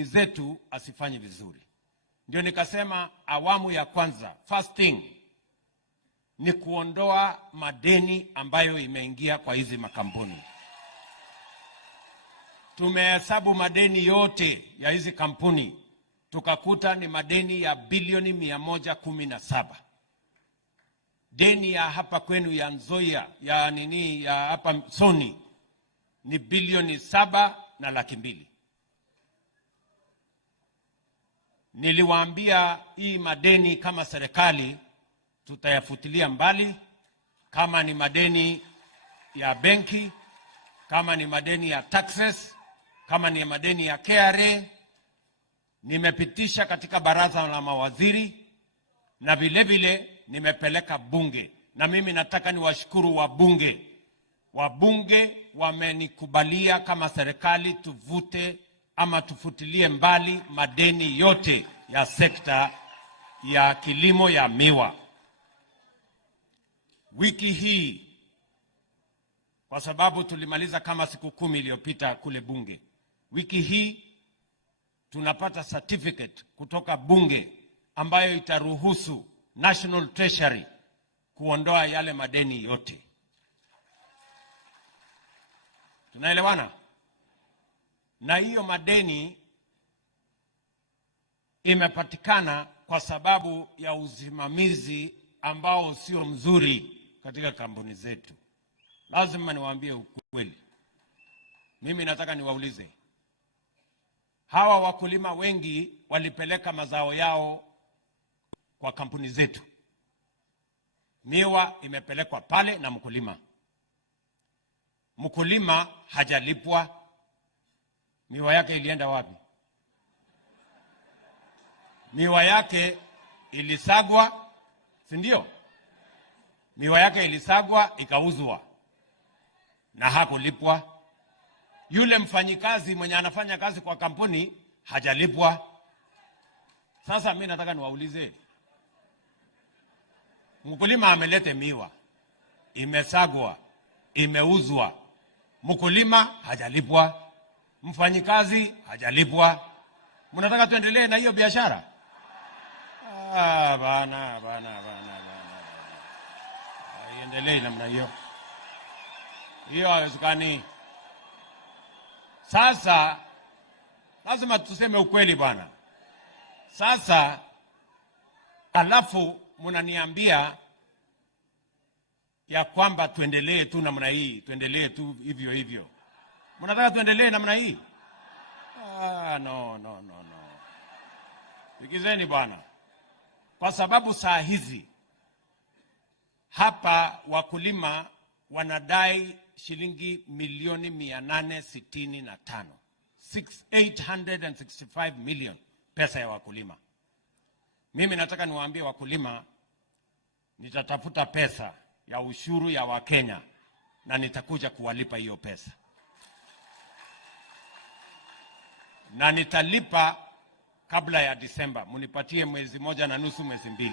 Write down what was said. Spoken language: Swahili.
zetu asifanye vizuri. Ndio nikasema awamu ya kwanza, first thing, ni kuondoa madeni ambayo imeingia kwa hizi makampuni. Tumehesabu madeni yote ya hizi kampuni, tukakuta ni madeni ya bilioni 117. Deni ya hapa kwenu ya Nzoia, ya hapa Sony ni bilioni 7.2. Niliwaambia hii madeni kama serikali tutayafutilia mbali, kama ni madeni ya benki, kama ni madeni ya taxes, kama ni madeni ya KRA. Nimepitisha katika baraza la mawaziri na vile vile nimepeleka bunge, na mimi nataka niwashukuru wabunge. Wabunge wamenikubalia kama serikali tuvute ama tufutilie mbali madeni yote ya sekta ya kilimo ya miwa. Wiki hii, kwa sababu tulimaliza kama siku 10 iliyopita kule bunge, wiki hii tunapata certificate kutoka bunge ambayo itaruhusu National Treasury kuondoa yale madeni yote. Tunaelewana? Na hiyo madeni imepatikana kwa sababu ya usimamizi ambao sio mzuri katika kampuni zetu. Lazima niwaambie ukweli. Mimi nataka niwaulize, hawa wakulima wengi walipeleka mazao yao kwa kampuni zetu. Miwa imepelekwa pale na mkulima. Mkulima hajalipwa. Miwa yake ilienda wapi? Miwa yake ilisagwa, si ndio? Miwa yake ilisagwa ikauzwa na hakulipwa. Yule mfanyikazi mwenye anafanya kazi kwa kampuni hajalipwa. Sasa mimi nataka niwaulize, mkulima amelete miwa, imesagwa, imeuzwa, mkulima hajalipwa, mfanyikazi hajalipwa. Mnataka tuendelee na hiyo biashara? Bana. Iendelee namna hiyo. Hiyo haiwezekani. Sasa lazima tuseme ukweli bwana. Sasa alafu mnaniambia ya kwamba tuendelee tu namna hii, tuendelee tu hivyo hivyo. Mnataka tuendelee namna hii? No. Sikizeni bwana. Kwa sababu saa hizi hapa wakulima wanadai shilingi milioni 865. 865 million pesa ya wakulima. Mimi nataka niwaambie wakulima, nitatafuta pesa ya ushuru ya Wakenya na nitakuja kuwalipa hiyo pesa. Na nitalipa kabla ya Disemba. Munipatie mwezi 1.5, mwezi 2.